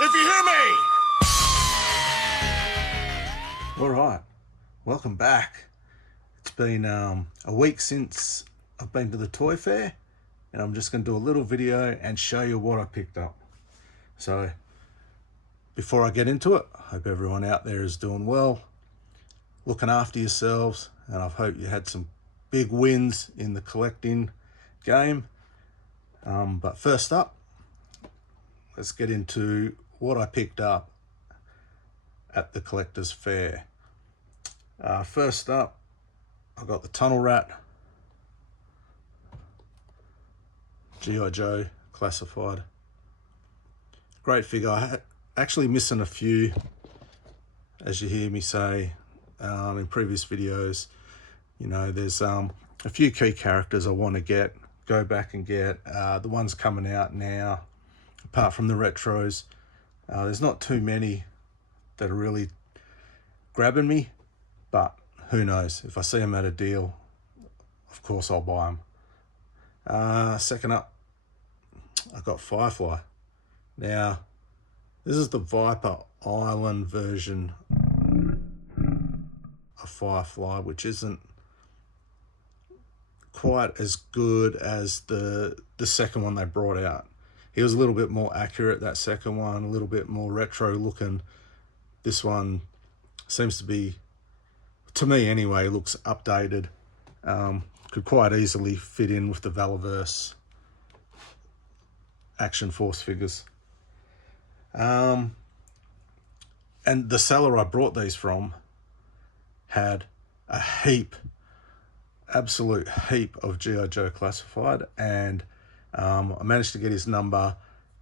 if you hear me! All right, welcome back. It's been a week since I've been to the toy fair, and I'm just going to do a little video and show you what I picked up. So before I get into it, I hope everyone out there is doing well, looking after yourselves, and I hope you had some big wins in the collecting game. But first up, let's get into what I picked up at the collector's fair. First up, I got the Tunnel Rat G.I. Joe classified. Great figure. Actually missing a few, as you hear me say in previous videos. You know, there's a few key characters I want to go back and get. The ones coming out now, apart from the retros, there's not too many that are really grabbing me, but who knows, if I see them at a deal, of course I'll buy them. Second up, I got Firefly. Now this is the Viper Island version of Firefly, which isn't quite as good as the second one they brought out. He was a little bit more accurate, that second one, a little bit more retro looking. This one seems to be, to me anyway, looks updated. Could quite easily fit in with the Valaverse Action Force figures. And the seller I brought these from had a absolute heap of G.I. Joe classified, and I managed to get his number,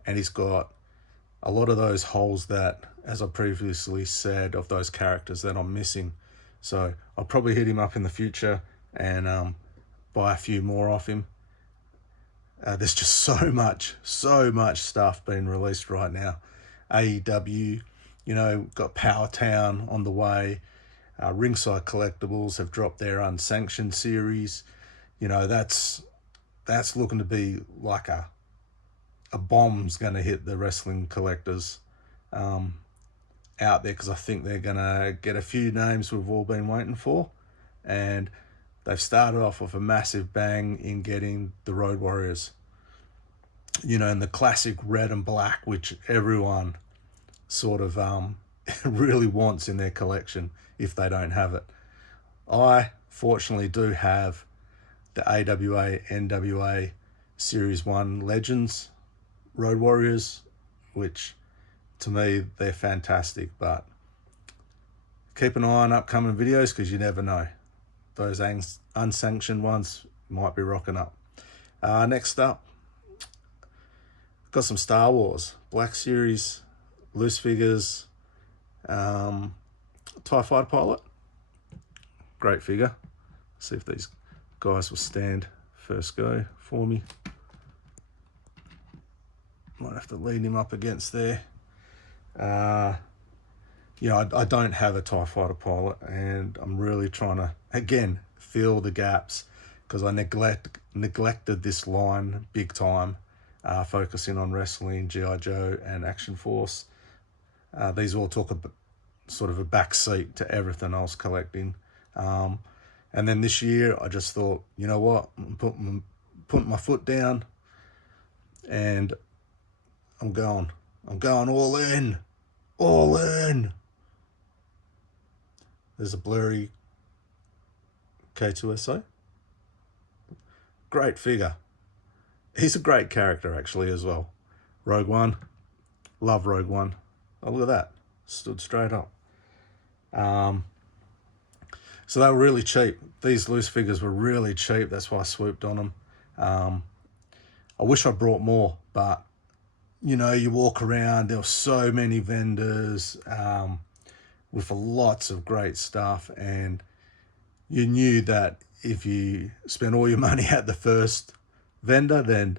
and he's got a lot of those holes that, as I previously said, of those characters that I'm missing. So I'll probably hit him up in the future and buy a few more off him. There's just so much stuff being released right now. AEW, you know, got Power Town on the way. Ringside Collectibles have dropped their Unsanctioned series. You know, that's looking to be like a bomb's going to hit the wrestling collectors out there, because I think they're going to get a few names we've all been waiting for, and they've started off with a massive bang in getting the Road Warriors, you know, and the classic red and black, which everyone sort of really wants in their collection if they don't have it. I fortunately do have the AWA NWA Series 1 Legends Road Warriors, which to me they're fantastic, but keep an eye on upcoming videos because you never know, those unsanctioned ones might be rocking up. Next up, got some Star Wars Black Series loose figures. TIE Fighter Pilot, great figure. See if these guys will stand first go for me. Might have to lead him up against there. You know, I don't have a TIE Fighter Pilot, and I'm really trying to, again, fill the gaps, because I neglected this line big time, focusing on wrestling, G.I. Joe and Action Force. These all took sort of a back seat to everything I was collecting. And then this year I just thought, you know what, I'm putting my foot down, and I'm going all in. There's a blurry K2SO. Great figure. He's a great character actually as well. Rogue One, love Rogue One. Oh, look at that, stood straight up. So they were really cheap. These loose figures were really cheap. That's why I swooped on them. I wish I brought more, but you know, you walk around, there were so many vendors with lots of great stuff, and you knew that if you spent all your money at the first vendor, then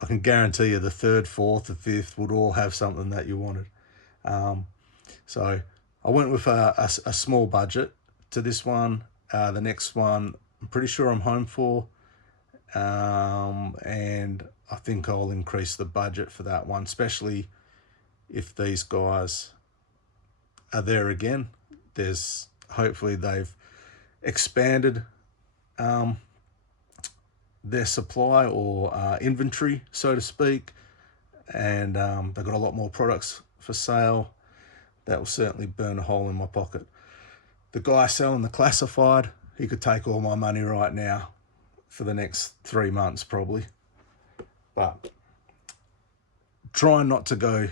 I can guarantee you the third, fourth, the fifth would all have something that you wanted. So I went with a small budget to this one. The next one, I'm pretty sure I'm home for, and I think I'll increase the budget for that one, especially if these guys are there again. There's hopefully they've expanded their supply or inventory, so to speak, and they've got a lot more products for sale. That will certainly burn a hole in my pocket. The guy selling the classified, he could take all my money right now for the next 3 months probably. But trying not to go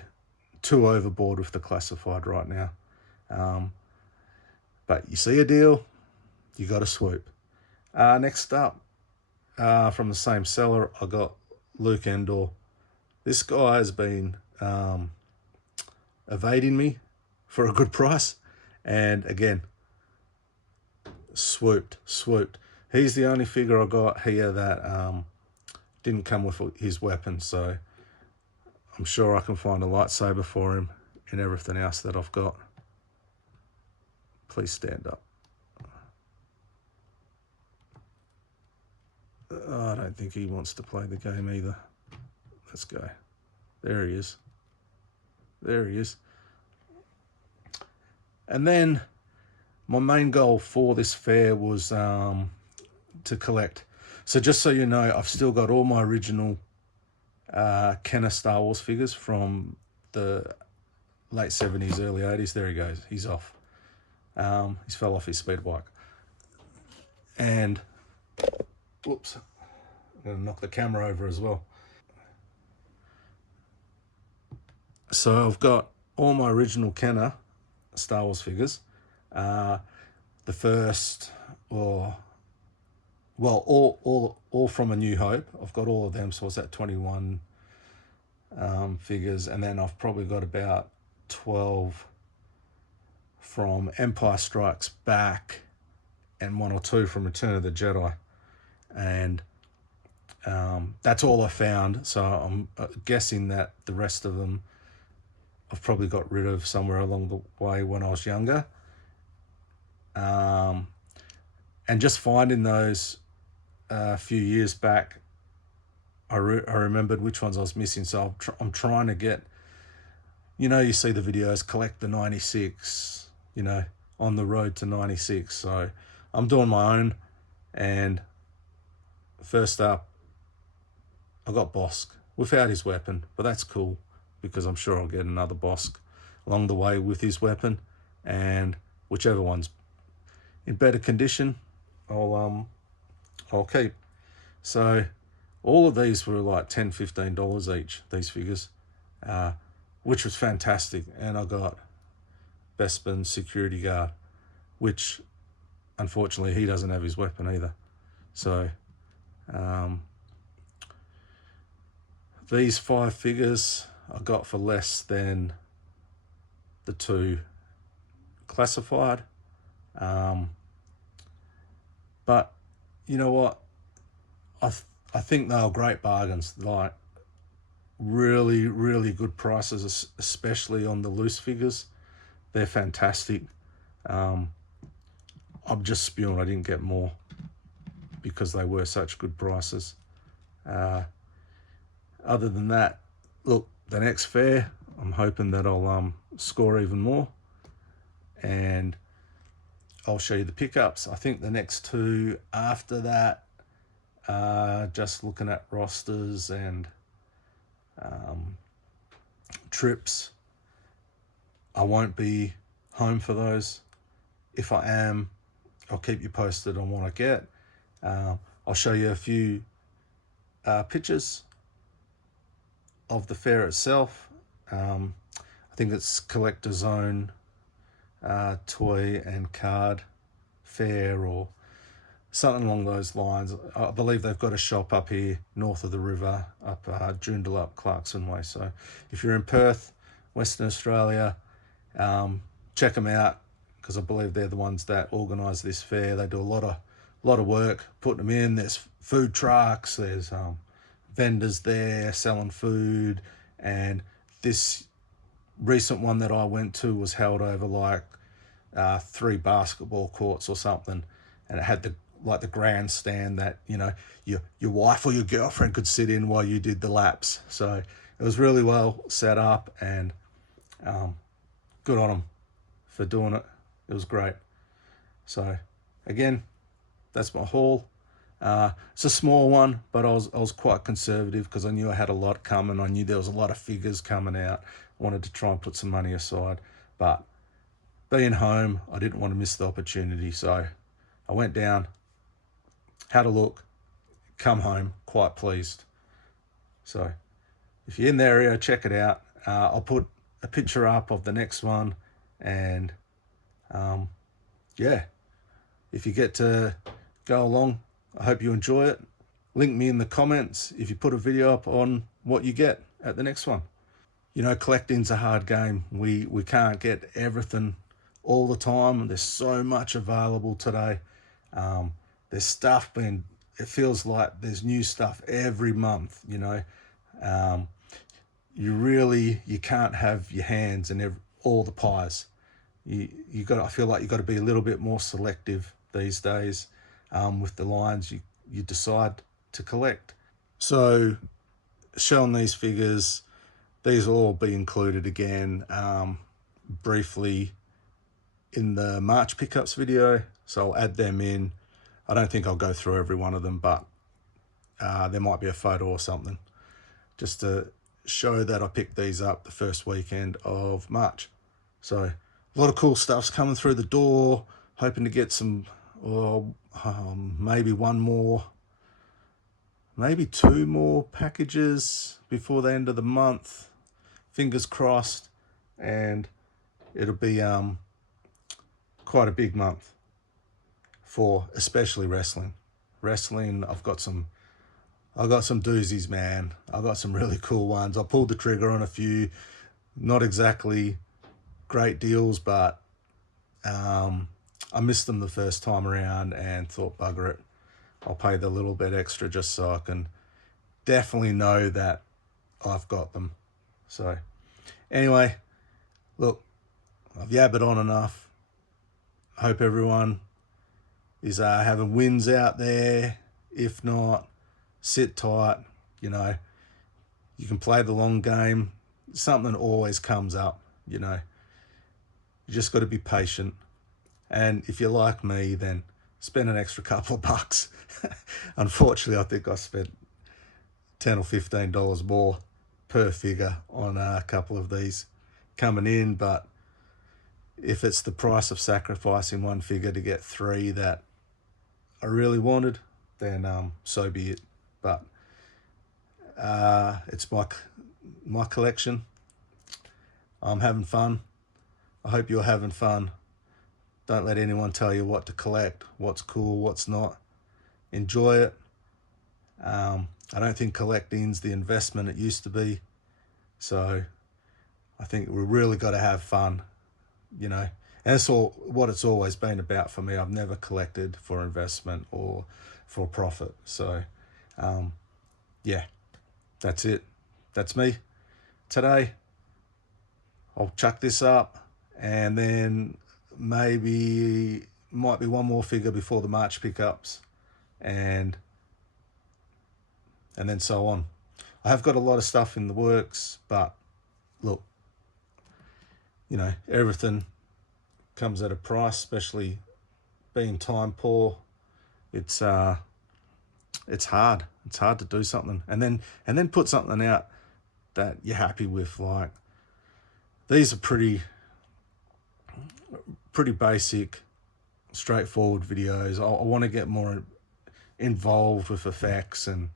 too overboard with the classified right now. But you see a deal, you got to swoop. Next up, from the same seller, I got Luke Endor. This guy has been evading me for a good price, and again, swooped. He's the only figure I got here that didn't come with his weapon, so I'm sure I can find a lightsaber for him and everything else that I've got. Please stand up. I don't think he wants to play the game either. Let's go. There he is. And then my main goal for this fair was to collect. So just so you know, I've still got all my original Kenner Star Wars figures from the late 70s, early 80s. There he goes. He's off. He's fell off his speed bike. And, whoops, I'm going to knock the camera over as well. So I've got all my original Kenner Star Wars figures. The first, all from A New Hope. I've got all of them, so it's at 21 figures, and then I've probably got about 12 from Empire Strikes Back, and 1 or 2 from Return of the Jedi, and that's all I found. So I'm guessing that the rest of them I've probably got rid of somewhere along the way when I was younger. And just finding those a few years back, I remembered which ones I was missing. So I'm trying to get, you see the videos, collect the 96, on the road to 96. So I'm doing my own. And first up, I got Bossk without his weapon, but that's cool, because I'm sure I'll get another Bossk along the way with his weapon, and whichever one's in better condition, I'll keep. So all of these were like $10-15 each, these figures, which was fantastic. And I got Bespin security guard, which unfortunately he doesn't have his weapon either. So these 5 figures I got for less than the 2 classified. But you know what? I think they were great bargains. Like really, really good prices, especially on the loose figures. They're fantastic. I'm just spewing I didn't get more because they were such good prices. Other than that, look, the next fair, I'm hoping that I'll score even more, and I'll show you the pickups. I think the next 2 after that, just looking at rosters and trips. I won't be home for those. If I am, I'll keep you posted on what I get. I'll show you a few pictures of the fair itself. I think it's Collector Zone toy and card fair or something along those lines. I believe they've got a shop up here north of the river, up Joondalup, Clarkson Way. So if you're in Perth, Western Australia, check them out, because I believe they're the ones that organise this fair. They do a lot of work putting them in. There's food trucks, there's vendors there selling food, and this recent one that I went to was held over like 3 basketball courts or something, and it had the grandstand that your wife or your girlfriend could sit in while you did the laps. So it was really well set up, and Good on them for doing it. It was great. So again, that's my haul. It's a small one, but I was quite conservative because I knew I had a lot coming. I knew there was a lot of figures coming out. I wanted to try and put some money aside, but being home, I didn't want to miss the opportunity. So I went down, had a look, come home quite pleased. So if you're in the area, check it out. I'll put a picture up of the next one, and yeah, if you get to go along, I hope you enjoy it. Link me in the comments if you put a video up on what you get at the next one. You know, collecting's a hard game. We can't get everything all the time. There's so much available today. There's stuff being, it feels like there's new stuff every month, you know. You can't have your hands in all the pies. I feel like you got to be a little bit more selective these days with the lines you decide to collect. So showing these figures, these will all be included again briefly in the March pickups video. So I'll add them in. I don't think I'll go through every one of them, but there might be a photo or something just to show that I picked these up the first weekend of March. So a lot of cool stuff's coming through the door. Hoping to get some, maybe one more, maybe two more packages before the end of the month. Fingers crossed, and it'll be quite a big month for especially wrestling. I've got some doozies, man. I've got some really cool ones. I pulled the trigger on a few, not exactly great deals, but I missed them the first time around and thought, bugger it, I'll pay the little bit extra just so I can definitely know that I've got them. So anyway, look, I've yabbed on enough. I hope everyone is having wins out there. If not, sit tight. You know, you can play the long game. Something always comes up, you know. You just got to be patient. And if you're like me, then spend an extra couple of bucks. Unfortunately, I think I spent $10 or $15 more per figure on a couple of these coming in. But if it's the price of sacrificing one figure to get three that I really wanted, then so be it. But it's my collection. I'm having fun. I hope you're having fun. Don't let anyone tell you what to collect, what's cool, what's not. Enjoy it. I don't think collecting's the investment it used to be. So I think we really got to have fun, you know. And that's all what it's always been about for me. I've never collected for investment or for profit. So yeah, that's it. That's me today. I'll chuck this up, and then maybe might be one more figure before the March pickups, and then so on. I have got a lot of stuff in the works, but look, you know, everything comes at a price, especially being time poor. It's hard. It's hard to do something and then put something out that you're happy with. Like, these are pretty basic, straightforward videos. I want to get more involved with effects and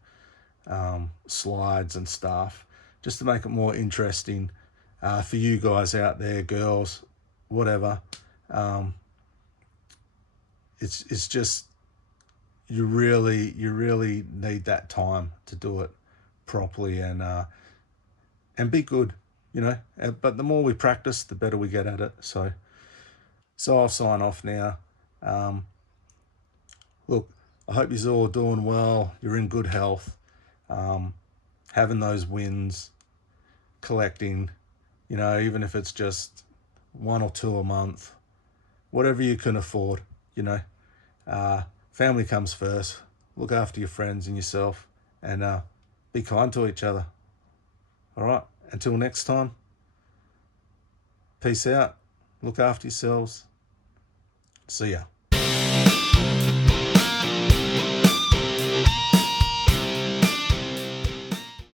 slides and stuff, just to make it more interesting for you guys out there, girls, whatever. It's just, you really need that time to do it properly and be good, you know. But the more we practice, the better we get at it. So I'll sign off now. Look, I hope you're all doing well. You're in good health, having those wins, collecting, you know, even if it's just 1 or 2 a month, whatever you can afford, you know. Family comes first. Look after your friends and yourself, and be kind to each other. All right, until next time, Peace out. Look after yourselves. See ya.